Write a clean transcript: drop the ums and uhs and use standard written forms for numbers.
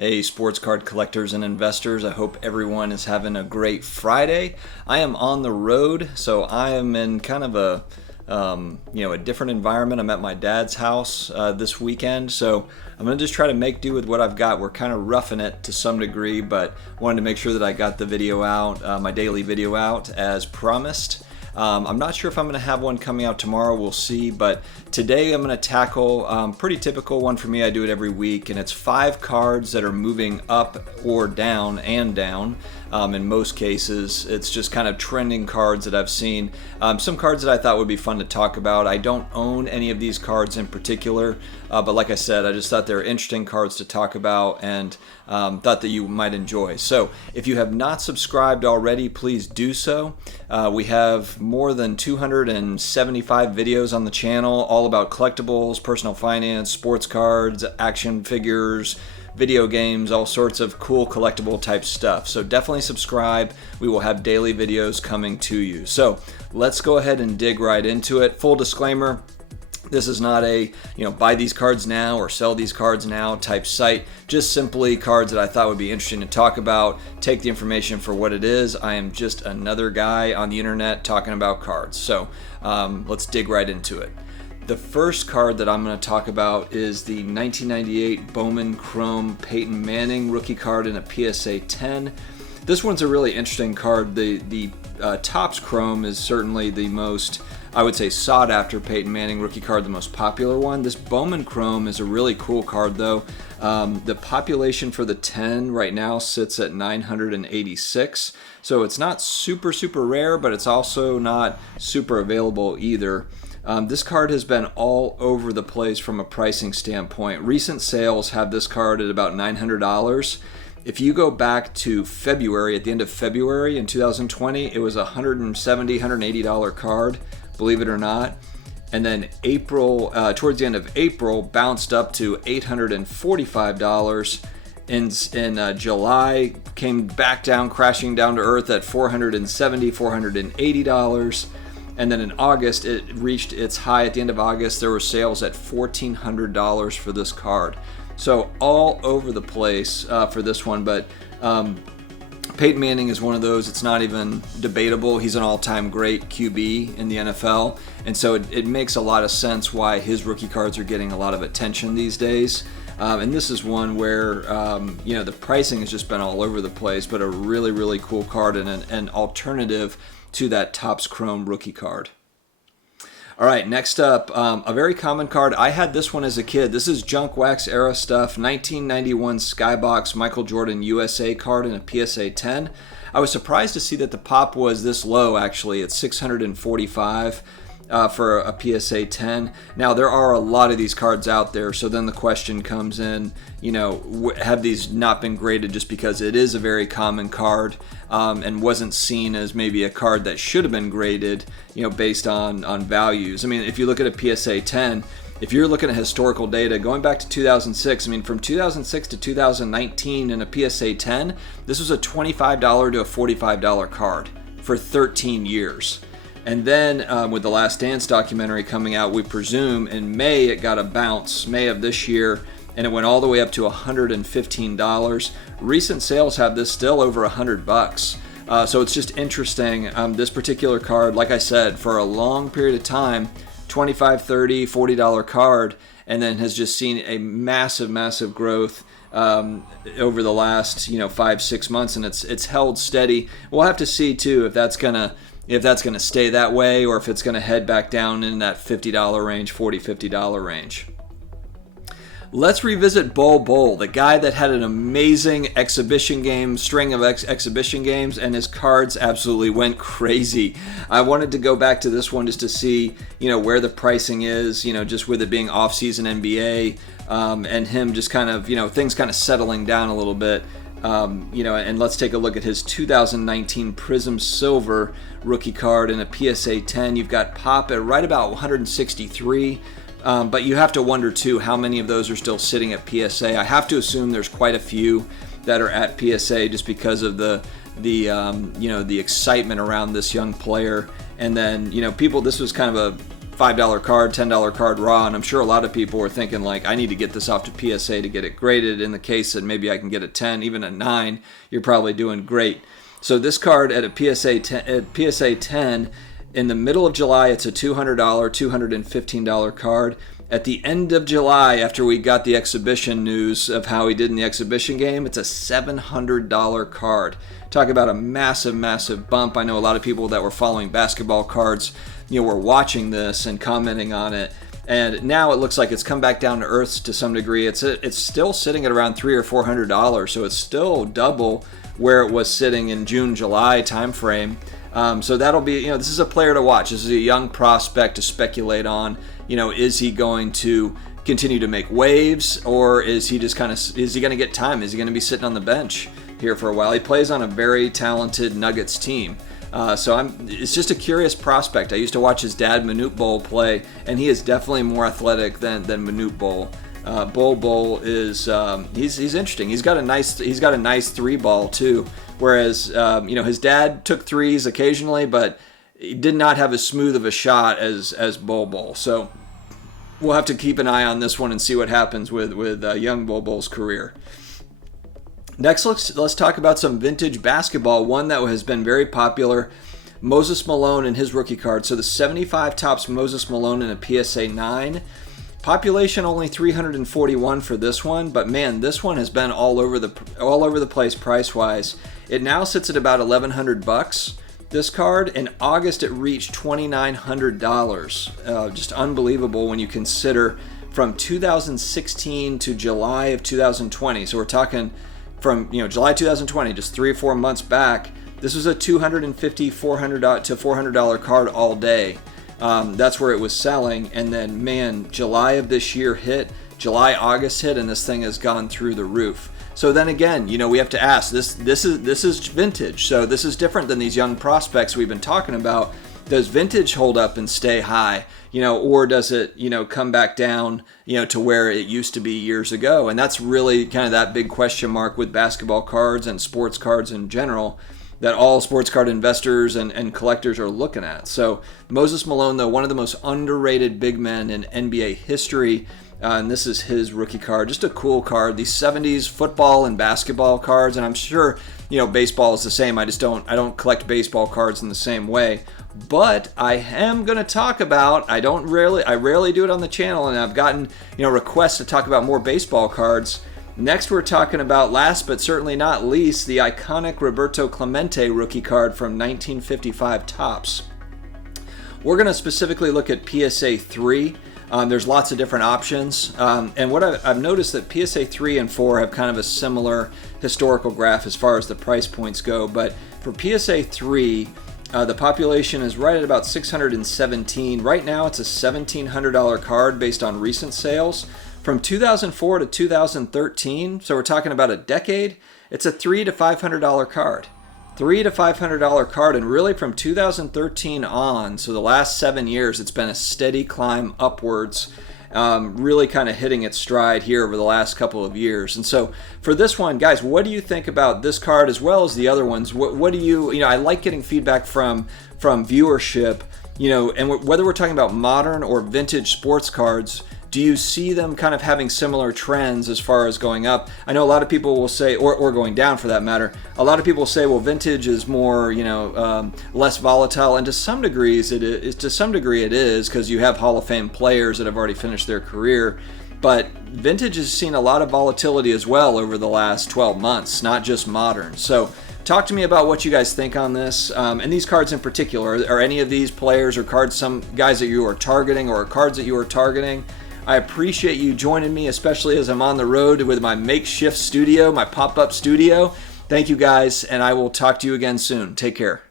Hey, sports card collectors and investors. I hope everyone is having a great Friday. I am on the road, so I am in kind of a different environment. I'm at my dad's house this weekend, so I'm going to just try to make do with what I've got. We're kind of roughing it to some degree, but wanted to make sure that I got the video out, my daily video out as promised. I'm not sure if I'm going to have one coming out tomorrow. We'll see. But today I'm going to tackle pretty typical one for me. I do it every week, and it's 5 cards that are moving up or down and down. In most cases, it's just kind of trending cards that I've seen. Some cards that I thought would be fun to talk about. I don't own any of these cards in particular, but like I said, I just thought they were interesting cards to talk about and thought that you might enjoy. So if you have not subscribed already, please do so. We have more than 275 videos on the channel, all about collectibles, personal finance, sports cards, action figures, video games, all sorts of cool collectible type stuff. So definitely subscribe. We will have daily videos coming to you. So let's go ahead and dig right into it. Full disclaimer, this is not a, buy these cards now or sell these cards now type site. Just simply cards that I thought would be interesting to talk about. Take the information for what it is. I am just another guy on the internet talking about cards. So let's dig right into it. The first card that I'm going to talk about is the 1998 Bowman Chrome Peyton Manning rookie card in a PSA 10. This one's a really interesting card. The Topps Chrome is certainly the most, I would say, sought after Peyton Manning rookie card, the most popular one. This Bowman Chrome is a really cool card though. The population for the 10 right now sits at 986. So it's not super rare, but it's also not super available either. This card has been all over the place from a pricing standpoint. Recent sales have this card at about $900. If you go back to February, at the end of February in 2020, it was a $170, $180 card, believe it or not. And then April, towards the end of April, bounced up to $845. In July, came back down, crashing down to earth at $470, $480. And then in August, it reached its high. At the end of August, there were sales at $1,400 for this card. So all over the place for this one. But Peyton Manning is one of those. It's not even debatable. He's an all-time great QB in the NFL. And so it makes a lot of sense why his rookie cards are getting a lot of attention these days. And this is one where, the pricing has just been all over the place, but a really cool card and an alternative to that Topps Chrome rookie card. All right, next up, a very common card. I had this one as a kid. This is junk wax era stuff, 1991 Skybox Michael Jordan USA card in a PSA 10. I was surprised to see that the pop was this low, actually. It's $645 for a PSA 10. Now, there are a lot of these cards out there, so then the question comes in, have these not been graded just because it is a very common card and wasn't seen as maybe a card that should have been graded, based on values. I mean, if you look at a PSA 10, if you're looking at historical data going back to 2006, from 2006 to 2019 in a PSA 10, this was a $25 to a $45 card for 13 years. And then with the Last Dance documentary coming out, we presume in May it got a bounce, May of this year, and it went all the way up to $115. Recent sales have this still over $100. So it's just interesting. This particular card, like I said, for a long period of time, $25, $30, $40 card, and then has just seen a massive growth over the last 5-6 months, and it's held steady. We'll have to see too if that's gonna stay that way or if it's going to head back down in that $50 range, $50 range. Let's revisit Bowl, the guy that had an amazing string of exhibition games, and his cards absolutely went crazy. I wanted to go back to this one just to see, where the pricing is, just with it being off-season NBA, and him just kind of, things kind of settling down a little bit. And let's take a look at his 2019 Prism Silver rookie card in a PSA 10. You've got pop at right about 163, but you have to wonder too how many of those are still sitting at PSA. I have to assume there's quite a few that are at PSA just because of the excitement around this young player. And then people, this was kind of a $5 card, $10 card raw, and I'm sure a lot of people were thinking like, I need to get this off to PSA to get it graded. In the case that maybe I can get a 10, even a 9, you're probably doing great. So this card at a PSA 10, in the middle of July, it's a $200, $215 card. At the end of July, after we got the exhibition news of how he did in the exhibition game, it's a $700 card. Talk about a massive, massive bump. I know a lot of people that were following basketball cards, were watching this and commenting on it. And now it looks like it's come back down to earth to some degree. It's still sitting at around $300 or $400, so it's still double where it was sitting in June, July timeframe. So that'll be, this is a player to watch. This is a young prospect to speculate on. Is he going to continue to make waves, or is he just is he going to get time? Is he going to be sitting on the bench here for a while? He plays on a very talented Nuggets team. It's just a curious prospect. I used to watch his dad, Manute Bol, play, and he is definitely more athletic than Manute Bol. Bol is he's interesting. He's got a nice three ball too. Whereas his dad took threes occasionally, but he did not have as smooth of a shot as Bol. So we'll have to keep an eye on this one and see what happens with young Bol's career. Next, let's talk about some vintage basketball. One that has been very popular, Moses Malone and his rookie card. So the 75 Topps Moses Malone in a PSA 9. Population only 341 for this one, but man, this one has been all over the place price-wise. It now sits at about $1,100. This card, in August, it reached $2,900. Just unbelievable when you consider from 2016 to July of 2020. So we're talking from July 2020, just 3 or 4 months back. This was a $250, $400 to $400 card all day. That's where it was selling, and then man, July of this year hit, August hit, and this thing has gone through the roof. So then again, we have to ask, this is vintage, so this is different than these young prospects we've been talking about. Does vintage hold up and stay high, or does it, come back down, to where it used to be years ago? And that's really kind of that big question mark with basketball cards and sports cards in general, that all sports card investors and collectors are looking at. So Moses Malone, though, one of the most underrated big men in NBA history, and this is his rookie card. Just a cool card. These 70s football and basketball cards, and I'm sure baseball is the same. I don't collect baseball cards in the same way. But I am going to talk about, I rarely do it on the channel, and I've gotten requests to talk about more baseball cards. Next, we're talking about, last but certainly not least, the iconic Roberto Clemente rookie card from 1955 Topps. We're going to specifically look at PSA 3. There's lots of different options. And what I've noticed that PSA 3 and 4 have kind of a similar historical graph as far as the price points go. But for PSA 3, the population is right at about 617. Right now, it's a $1,700 card based on recent sales. From 2004 to 2013, so we're talking about a decade, it's a $300 to $500 card. $300 to $500 card, and really from 2013 on, so the last 7 years, it's been a steady climb upwards, really kind of hitting its stride here over the last couple of years. And so for this one, guys, what do you think about this card as well as the other ones? What do you I like getting feedback from viewership, and whether we're talking about modern or vintage sports cards. Do you see them kind of having similar trends as far as going up? I know a lot of people will say, or going down for that matter, a lot of people say, well, vintage is more, less volatile, and to some degree it is, because you have Hall of Fame players that have already finished their career. But vintage has seen a lot of volatility as well over the last 12 months, not just modern. So talk to me about what you guys think on this, and these cards in particular. Are any of these players or cards some guys that you are targeting, or cards that you are targeting? I appreciate you joining me, especially as I'm on the road with my makeshift studio, my pop-up studio. Thank you guys, and I will talk to you again soon. Take care.